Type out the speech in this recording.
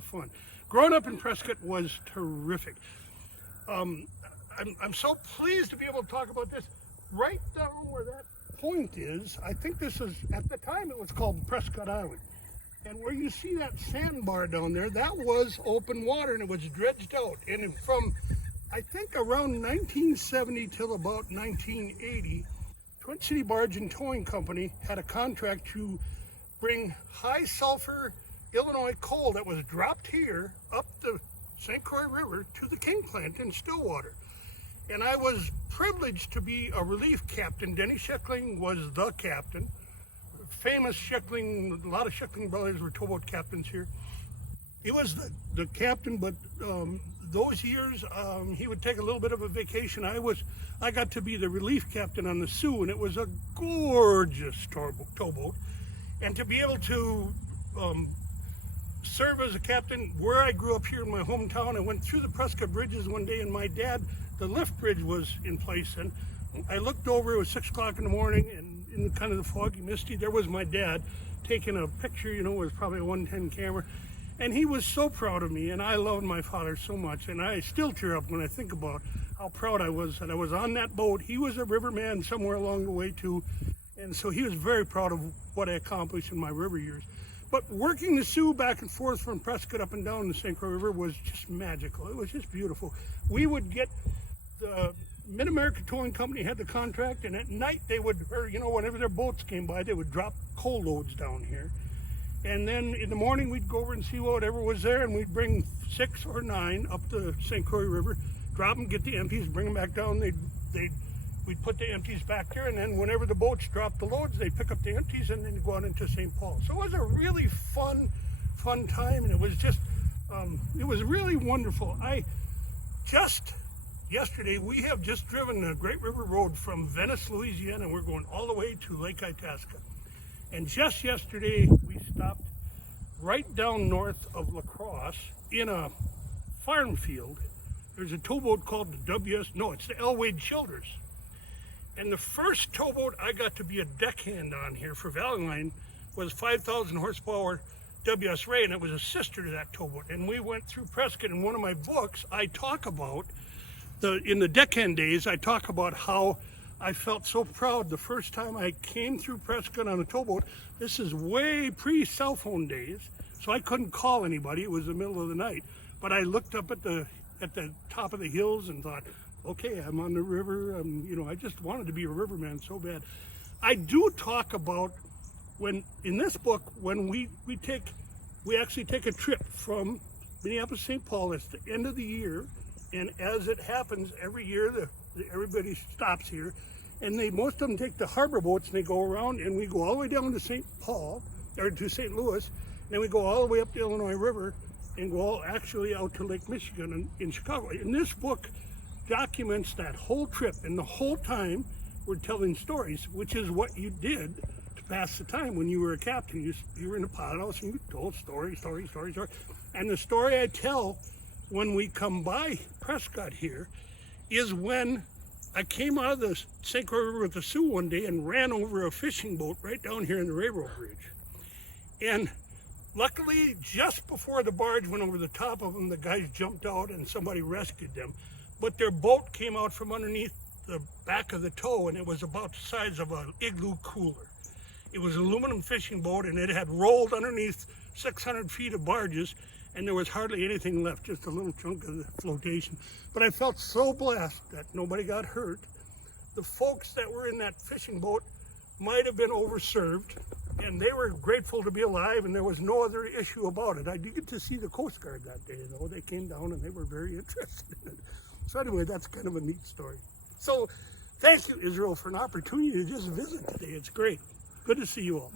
more fun. Growing up in Prescott was terrific. I'm so pleased to be able to talk about this. Right down where that point is, I think this is, at the time it was called Prescott Island. And where you see that sandbar down there, that was open water and it was dredged out. And from, I think around 1970 till about 1980, Twin City Barge and Towing Company had a contract to bring high sulfur Illinois coal that was dropped here up the St. Croix River to the King plant in Stillwater. And I was privileged to be a relief captain. Denny Scheckling was the captain. Famous Scheckling, a lot of Scheckling brothers were towboat captains here. He was the captain, but those years he would take a little bit of a vacation. I got to be the relief captain on the Sioux, and it was a gorgeous towboat. And to be able to serve as a captain where I grew up here in my hometown, I went through the Prescott bridges one day, and my dad, the lift bridge was in place, and I looked over, it was 6 o'clock in the morning, and in kind of the foggy, misty, there was my dad taking a picture, you know, with probably a 110 camera, and he was so proud of me, and I loved my father so much, and I still tear up when I think about how proud I was that I was on that boat. He was a riverman somewhere along the way too, and so he was very proud of what I accomplished in my river years. But working the Sioux back and forth from Prescott up and down the St. Croix River was just magical. It was just beautiful. We would get the Mid-America Towing Company had the contract, and at night they would, or you know, whenever their boats came by, they would drop coal loads down here. And then in the morning we'd go over and see whatever was there, and we'd bring 6 or 9 up the St. Croix River, drop them, get the empties, bring them back down. We'd put the empties back there, and then whenever the boats dropped the loads, they'd pick up the empties and then go out into St. Paul. So it was a really fun time, and it was just, it was really wonderful. Yesterday, we have just driven the Great River Road from Venice, Louisiana, and we're going all the way to Lake Itasca. And just yesterday, we stopped right down north of La Crosse in a farm field. There's a towboat called it's the L. Wade Childers. And the first towboat I got to be a deckhand on here for Valley Line was 5,000 horsepower W.S. Ray, and it was a sister to that towboat. And we went through Prescott. In one of my books, I talk about in the deckhand days, I talk about how I felt so proud the first time I came through Prescott on a towboat. This is way pre-cell phone days, so I couldn't call anybody. It was the middle of the night. But I looked up at the top of the hills and thought, okay, I'm on the river. You know, I just wanted to be a riverman so bad. I do talk about when, in this book, when we actually take a trip from Minneapolis, St. Paul. It's the end of the year. And as it happens every year, everybody stops here, and most of them take the harbor boats and they go around, and we go all the way down to St. Paul, or to St. Louis, and then we go all the way up the Illinois River and go actually out to Lake Michigan in Chicago. And this book documents that whole trip, and the whole time we're telling stories, which is what you did to pass the time when you were a captain. You were in a pilot house and you told story. And the story I tell when we come by Prescott here is when I came out of the St. Croix River with the Sioux one day and ran over a fishing boat right down here in the railroad bridge. And luckily, just before the barge went over the top of them, the guys jumped out and somebody rescued them. But their boat came out from underneath the back of the tow, and it was about the size of an igloo cooler. It was an aluminum fishing boat, and it had rolled underneath 600 feet of barges, and there was hardly anything left, just a little chunk of the flotation. But I felt so blessed that nobody got hurt. The folks that were in that fishing boat might have been overserved, and they were grateful to be alive, and there was no other issue about it. I did get to see the Coast Guard that day, though. They came down, and they were very interested in it. So anyway, that's kind of a neat story. So thank you, Israel, for an opportunity to just visit today. It's great. Good to see you all.